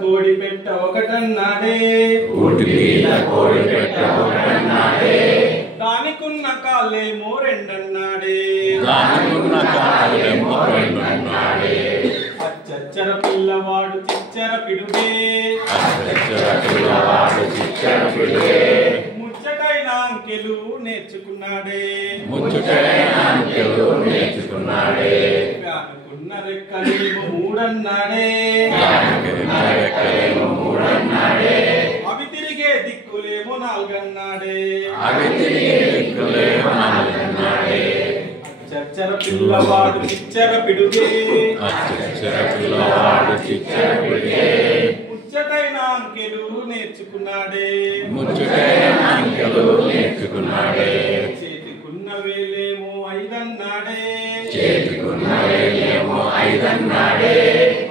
కోడి పెట్ట ఒకటన్నాడే దానికున్న కాళ్ళేమో రెండన్నాడే అచ్చచ్చర పిల్లవాడు చిచ్చర పిడుగే ముచ్చటైన అంకెలు నేర్చుకున్నాడే అనుకున్న రెక్కలేమో మూడన్నాడే అవి తిరిగే దిక్కులేమో నాలుగన్నాడే చచ్చర పిల్లవాడు చిచ్చర పిడుగే ముచ్చటైన అంకెలు నేర్చుకున్నాడే చేతికున్న వేలేమో ఐదన్నాడే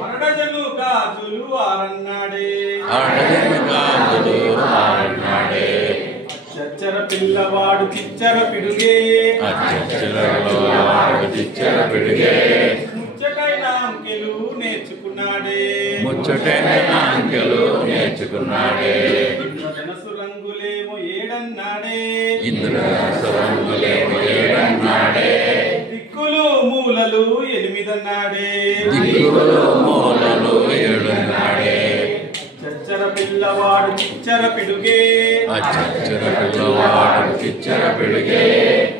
అరడజను గాజులు ఆరన్నాడే చచ్చర పిల్లవాడు చిచ్చర పిడుగే ముచ్చటైన అంకెలు నేర్చుకున్నాడే ఇంద్రధనసు రంగులేమో ఏడన్నాడే దిక్కులు మూలలు ఎనిమిదన్నాడే చచ్చర పిల్లవాడు చిచ్చర పిడుగే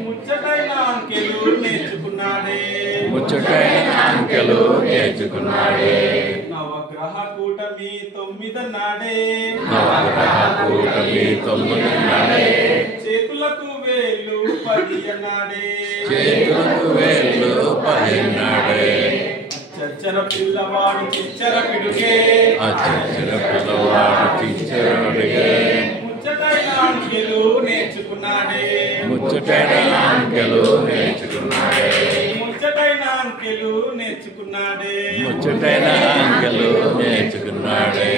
ముచ్చటైన అంకెలు నేర్చుకున్నాడే నవగ్రహ కూటమి తొమ్మిదన్నాడే చేతులకు వేళ్ళు 10 అన్నాడే చచ్చర పిల్లవాడు చిచ్చర పిడుగే ముచ్చటైన అంకెలు నేర్చుకున్నాడే ముచ్చటైన అంకెలు నేర్చుకున్నాడే